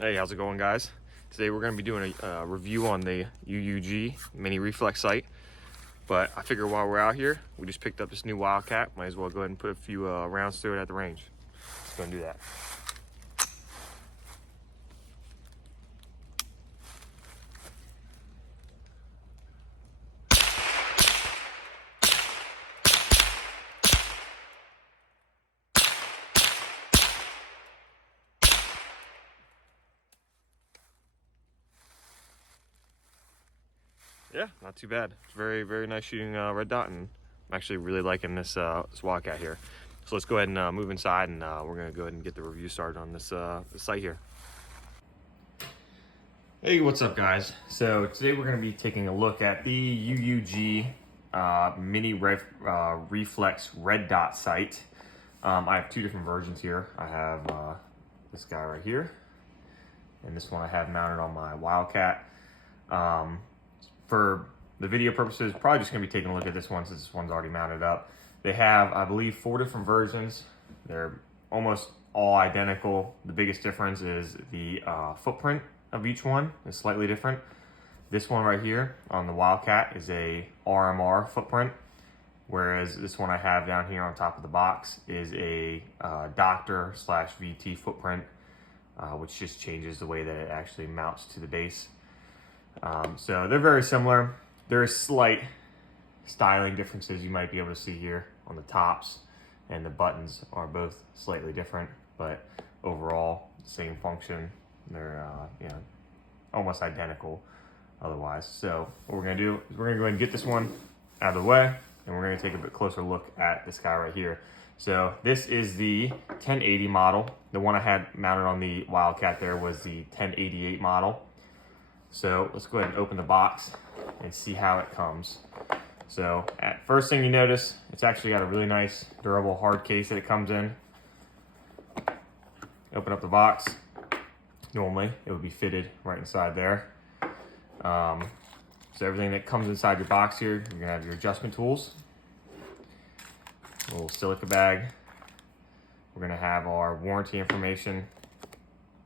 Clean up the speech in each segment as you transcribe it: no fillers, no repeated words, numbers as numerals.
Hey, how's it going, guys? Today we're going to be doing a review on the UUG mini reflex sight. But I figure while we're out here, we just picked up this new Wildcat. Might as well go ahead and put a few rounds through it at the range. Let's go and do that. Yeah, not too bad. It's very, very nice shooting red dot, and I'm actually really liking this Wildcat here. So let's go ahead and move inside, and we're going to go ahead and get the review started on this site here. Hey, what's up, guys? So today we're going to be taking a look at the UUG mini reflex red dot sight. I have two different versions here. I have this guy right here, and this one I have mounted on my Wildcat. For the video purposes, probably just going to be taking a look at this one since this one's already mounted up. They have, I believe, 4 different versions. They're almost all identical. The biggest difference is the footprint of each one is slightly different. This one right here on the Wildcat is a RMR footprint, whereas this one I have down here on top of the box is a Doctor/VT footprint, which just changes the way that it actually mounts to the base. So they're very similar. There are slight styling differences you might be able to see here on the tops, and the buttons are both slightly different, but overall same function. They're almost identical otherwise. So what we're gonna do is we're gonna go ahead and get this one out of the way, and we're gonna take a bit closer look at this guy right here. So this is the 1080 model. The one I had mounted on the Wildcat there was the 1088 model. So let's go ahead and open the box and see how it comes. So first thing you notice, it's actually got a really nice durable hard case that it comes in. Open up the box. Normally it would be fitted right inside there. So everything that comes inside your box here, you're gonna have your adjustment tools, a little silica bag. We're gonna have our warranty information,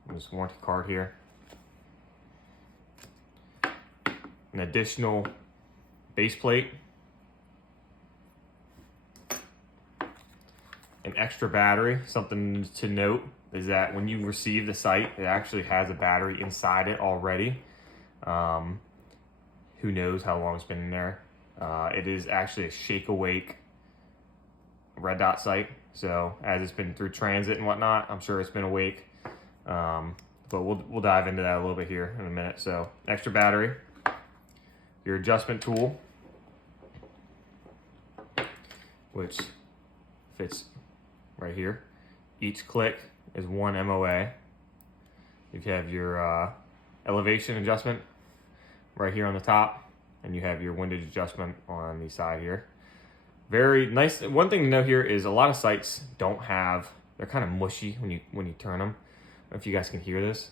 this warranty card here. An additional base plate, an extra battery. Something to note is that when you receive the sight, it actually has a battery inside it already. Who knows how long it's been in there. It is actually a shake awake red dot sight, so as it's been through transit and whatnot, I'm sure it's been awake. But we'll dive into that a little bit here in a minute. So extra battery, your adjustment tool, which fits right here. Each click is 1 MOA. You have your elevation adjustment right here on the top, and you have your windage adjustment on the side here. Very nice. One thing to note here is a lot of sights don't have, they're kind of mushy when you turn them. I don't know if you guys can hear this.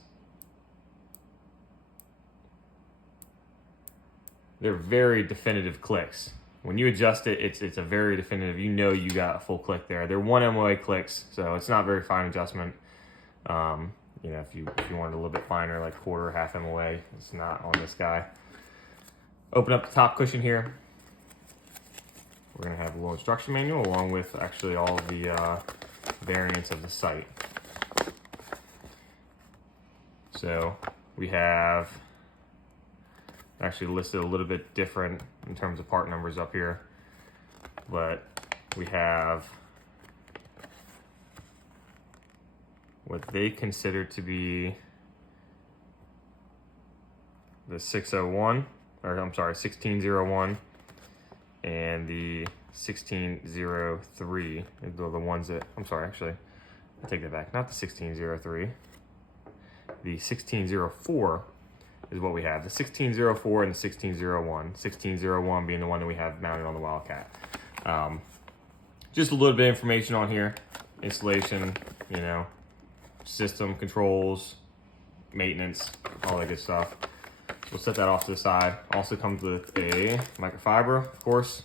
They're very definitive clicks. When you adjust it, it's a very definitive, you know you got a full click there. They're 1 MOA clicks, so it's not very fine adjustment. If you wanted a little bit finer, like quarter, half MOA, it's not on this guy. Open up the top cushion here. We're gonna have a little instruction manual along with actually all of the variants of the sight. So we have actually listed a little bit different in terms of part numbers up here, but we have what they consider to be the 601, or I'm sorry, 1601 and the 1603. Those are the ones that, I'm sorry, actually, I take that back, not the 1603. The 1604 is what we have. The 1604 and the 1601. 1601 being the one that we have mounted on the Wildcat. Just a little bit of information on here. Installation, system controls, maintenance, all that good stuff. We'll set that off to the side. Also comes with a microfiber, of course.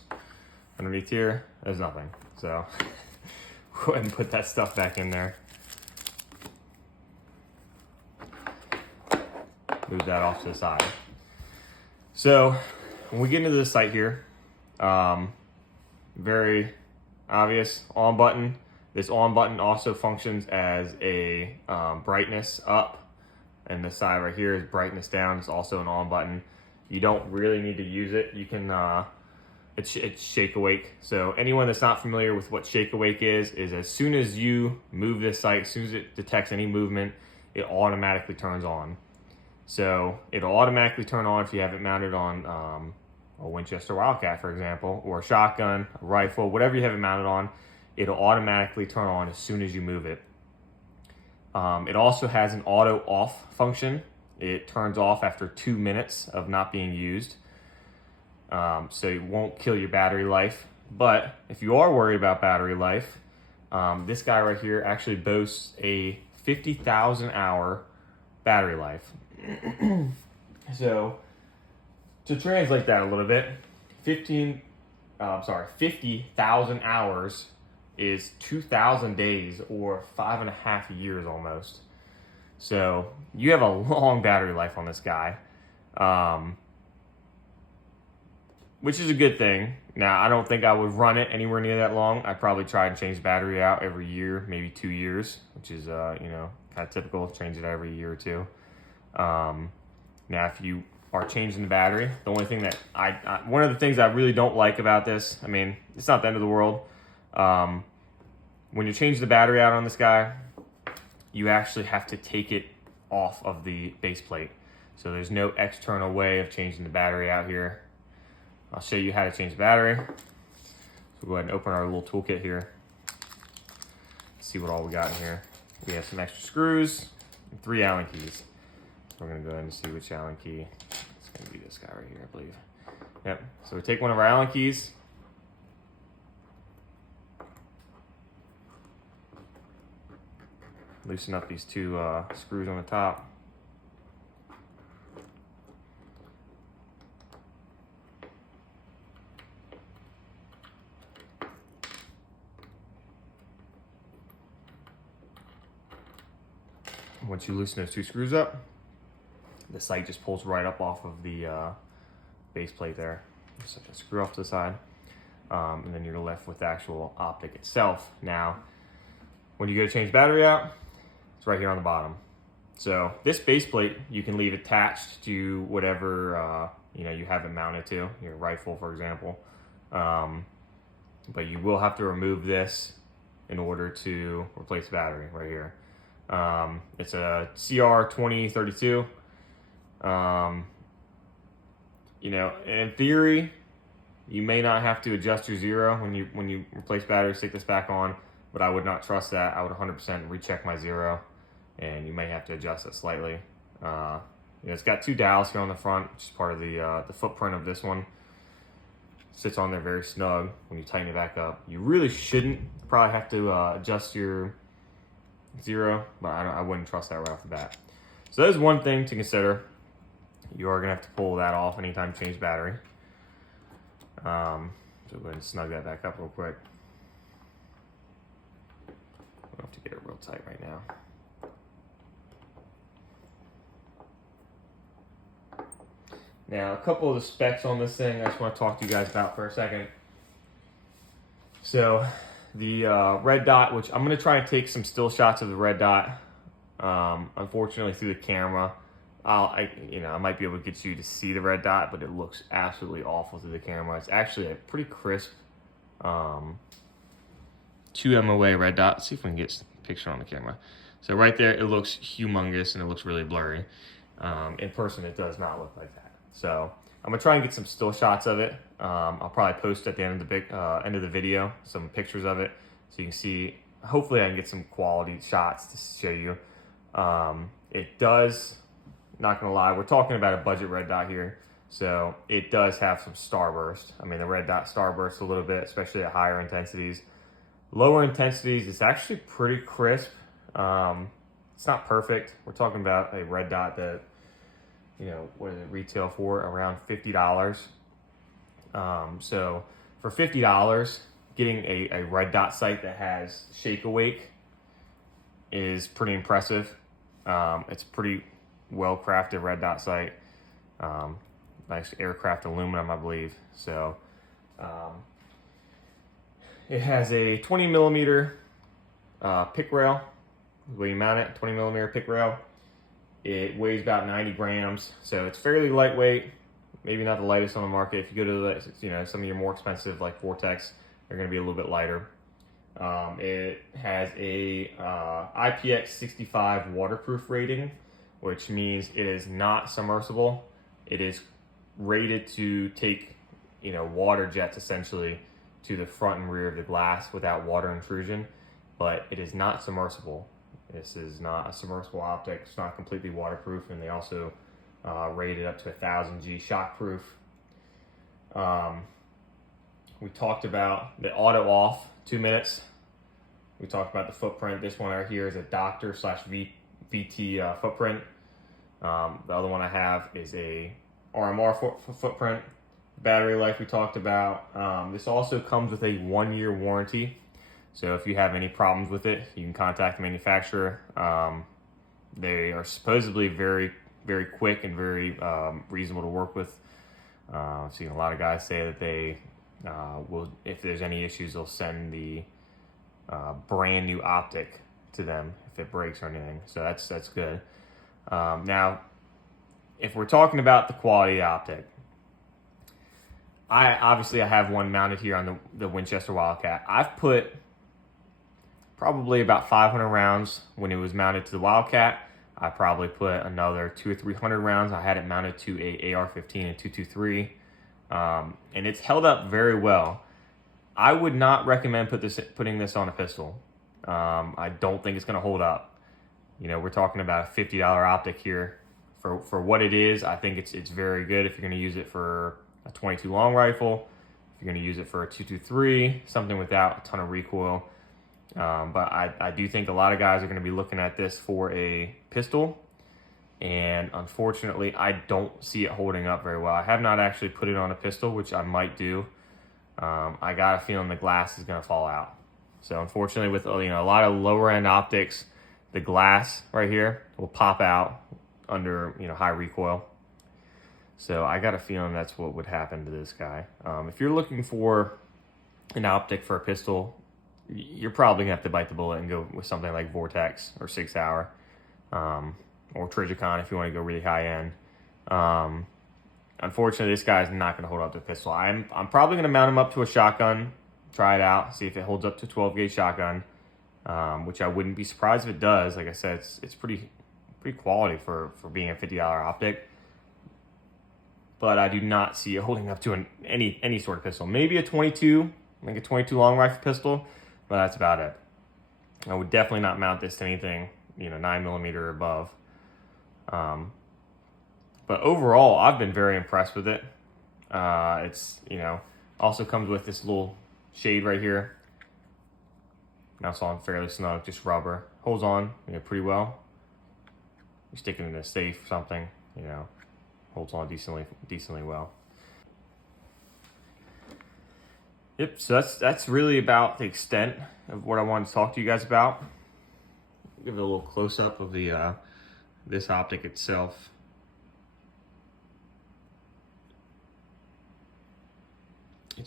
Underneath here, there's nothing. So go ahead and put that stuff back in there. move that off to the side. So when we get into the sight here, very obvious on button. This on button also functions as a brightness up, and the side right here is brightness down. It's also an on button. You don't really need to use it. You can, it's shake awake. So anyone that's not familiar with what shake awake is as soon as you move this sight, as soon as it detects any movement, it automatically turns on. So it'll automatically turn on if you have it mounted on a Winchester Wildcat, for example, or a shotgun, a rifle, whatever you have it mounted on, it'll automatically turn on as soon as you move it. It also has an auto off function. It turns off after 2 minutes of not being used. So it won't kill your battery life. But if you are worried about battery life, this guy right here actually boasts a 50,000 hour battery life. So to translate that a little bit, 50,000 hours is 2,000 days or 5.5 years almost. So you have a long battery life on this guy, which is a good thing. Now, I don't think I would run it anywhere near that long. I'd probably try and change the battery out every year, maybe 2 years, which is, kind of typical. Change it every year or two. Now, if you are changing the battery, the only thing that one of the things I really don't like about this, I mean, it's not the end of the world. When you change the battery out on this guy, you actually have to take it off of the base plate. So there's no external way of changing the battery out here. I'll show you how to change the battery. So we'll go ahead and open our little toolkit here. See what all we got in here. We have some extra screws and 3 Allen keys. We're gonna go ahead and see which Allen key. It's gonna be this guy right here, I believe. Yep, so we take one of our Allen keys. Loosen up these 2 screws on the top. Once you loosen those 2 screws up, the sight just pulls right up off of the base plate there. So just screw off to the side, and then you're left with the actual optic itself. Now, when you go to change the battery out, it's right here on the bottom. So this base plate, you can leave attached to whatever you have it mounted to, your rifle, for example. But you will have to remove this in order to replace the battery right here. It's a CR2032. In theory, you may not have to adjust your zero when you replace batteries, stick this back on, but I would not trust that. I would 100% recheck my zero, and you may have to adjust it slightly. It's got 2 dowels here on the front, which is part of the footprint of this one. Sits on there very snug when you tighten it back up. You really shouldn't probably have to adjust your zero, but I wouldn't trust that right off the bat. So that is one thing to consider. You are gonna have to pull that off anytime you change battery. So go ahead and snug that back up real quick. We'll have to get it real tight right now. Now, a couple of the specs on this thing I just want to talk to you guys about for a second. So the red dot, which I'm going to try and take some still shots of the red dot. Unfortunately, through the camera, I might be able to get you to see the red dot, but it looks absolutely awful through the camera. It's actually a pretty crisp 2 MOA red dot. Let's see if we can get a picture on the camera. So right there, it looks humongous and it looks really blurry. In person, it does not look like that. So I'm gonna try and get some still shots of it. I'll probably post at the end of the end of the video some pictures of it, so you can see. Hopefully, I can get some quality shots to show you. It does. Not gonna lie, we're talking about a budget red dot here, so it does have some starburst. I mean, the red dot starbursts a little bit, especially at higher intensities. Lower intensities, it's actually pretty crisp. It's not perfect. We're talking about a red dot that, what does it retail for? Around $50. So for $50, getting a red dot sight that has shake awake is pretty impressive. It's pretty well-crafted red dot sight. Nice aircraft aluminum, I believe. So it has a 20 millimeter pick rail. Where you mount it, 20 millimeter pick rail. It weighs about 90 grams, so it's fairly lightweight. Maybe not the lightest on the market. If you go to some of your more expensive like Vortex, they're going to be a little bit lighter. It has a IPX65 waterproof rating, which means it is not submersible. It is rated to take water jets essentially to the front and rear of the glass without water intrusion, but it is not submersible. This is not a submersible optic. It's not completely waterproof, and they also rated up to 1000 G shockproof. We talked about the auto off, 2 minutes. We talked about the footprint. This one right here is a Doctor / VT footprint. The other one I have is a RMR footprint. Battery life we talked about. This also comes with a 1-year warranty. So if you have any problems with it, you can contact the manufacturer. They are supposedly very, very quick and very reasonable to work with. I've seen a lot of guys say that they will, if there's any issues, they'll send the brand new optic to them if it breaks or anything. So that's good. Now, if we're talking about the quality of the optic, I have one mounted here on the Winchester Wildcat. I've put probably about 500 rounds when it was mounted to the Wildcat. I probably put another 200 or 300 rounds. I had it mounted to a AR-15 and 223, and it's held up very well. I would not recommend putting this on a pistol. I don't think it's going to hold up. We're talking about a $50 optic here. For what it is, I think it's very good if you're going to use it for a 22 long rifle, if you're going to use it for a 223, something without a ton of recoil. But I do think a lot of guys are going to be looking at this for a pistol, and unfortunately, I don't see it holding up very well. I have not actually put it on a pistol, which I might do. I got a feeling the glass is going to fall out. So unfortunately, with a lot of lower end optics, the glass right here will pop out under high recoil. So I got a feeling that's what would happen to this guy. If you're looking for an optic for a pistol, you're probably gonna have to bite the bullet and go with something like Vortex or 6 Hour, or Trijicon if you want to go really high end. Unfortunately, this guy's not gonna hold up to a pistol. I'm probably gonna mount him up to a shotgun, try it out, see if it holds up to 12 gauge shotgun, which I wouldn't be surprised if it does. Like I said, it's pretty quality for being a $50 optic. But I do not see it holding up to any sort of pistol. Maybe a 22, like a 22 long rifle pistol, but that's about it. I would definitely not mount this to anything, 9mm or above. But overall, I've been very impressed with it. It's, also comes with this little shade right here. Now it's on fairly snug, just rubber. Holds on, pretty well. You stick it in a safe or something, holds on decently well. Yep, so that's really about the extent of what I wanted to talk to you guys about. Give it a little close up of the this optic itself.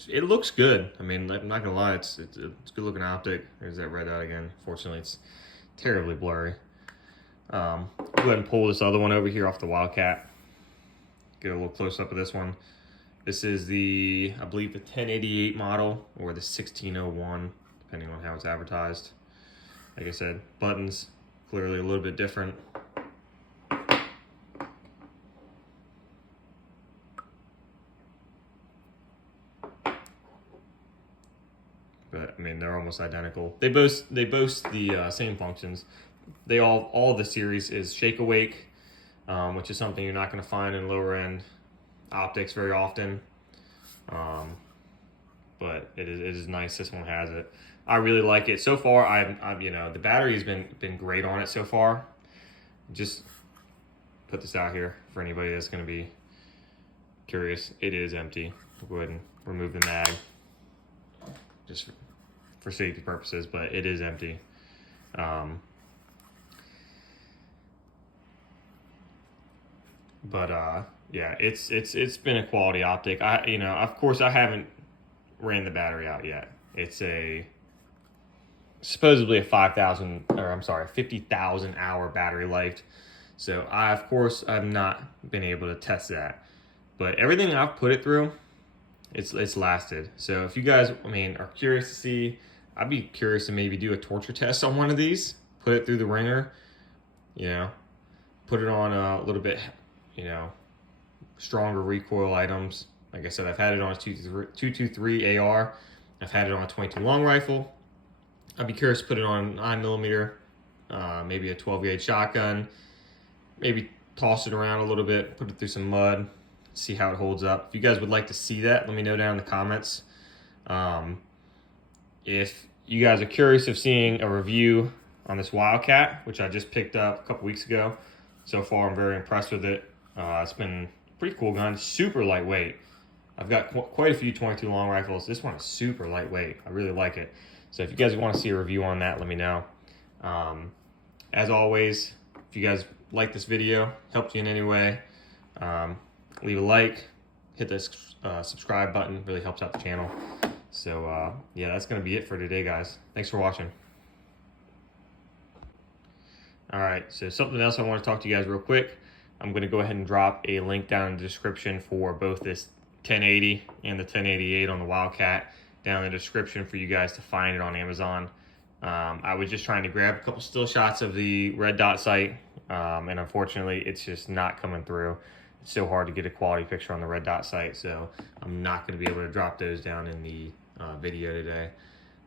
It looks good. I mean, I'm not gonna lie, it's a good looking optic. There's that red dot again. Fortunately, it's terribly blurry. Go ahead and pull this other one over here off the Wildcat. Get a little close up of this one. This is I believe the 1088 model or the 1601, depending on how it's advertised. Like I said, buttons clearly a little bit different. But I mean, they're almost identical. They boast the same functions. All of the series is shake awake, which is something you're not going to find in lower end optics very often. But it is nice. This one has it. I really like it so far. I've the battery's been great on it so far. Just put this out here for anybody that's going to be curious. It is empty. We'll go ahead and remove the mag just for safety purposes, but it is empty. But yeah, it's been a quality optic. Of course I haven't ran the battery out yet. It's supposedly a 50,000 hour battery life. So of course I've not been able to test that, but everything I've put it through, it's lasted. So if you guys, are curious to see, I'd be curious to maybe do a torture test on one of these, put it through the ringer, put it on a little bit, stronger recoil items. Like I said, I've had it on a 223 AR. I've had it on a 22 long rifle. I'd be curious to put it on 9mm, maybe a 12 gauge shotgun, maybe toss it around a little bit, put it through some mud, see how it holds up. If you guys would like to see that, let me know down in the comments. If you guys are curious of seeing a review on this Wildcat, which I just picked up a couple weeks ago, so far I'm very impressed with it. It's been a pretty cool gun, super lightweight. I've got quite a few 22 long rifles. This one is super lightweight. I really like it. So if you guys want to see a review on that, let me know. As always, if you guys like this video, helped you in any way, leave a like, hit the subscribe button, really helps out the channel. So yeah, that's going to be it for today, guys. Thanks for watching. All right, so something else I want to talk to you guys real quick. I'm going to go ahead and drop a link down in the description for both this 1080 and the 1088 on the Wildcat down in the description for you guys to find it on Amazon. I was just trying to grab a couple still shots of the red dot sight, and unfortunately it's just not coming through. It's so hard to get a quality picture on the red dot sight, so I'm not going to be able to drop those down in the video today.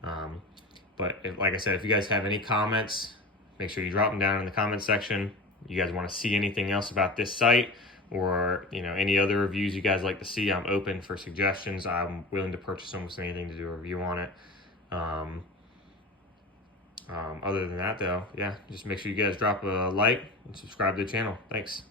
But like I said, if you guys have any comments, make sure you drop them down in the comment section. You guys want to see anything else about this site, or any other reviews you guys like to see, I'm open for suggestions. I'm willing to purchase almost anything to do a review on it. Other than that though, yeah, just make sure you guys drop a like and subscribe to the channel. Thanks.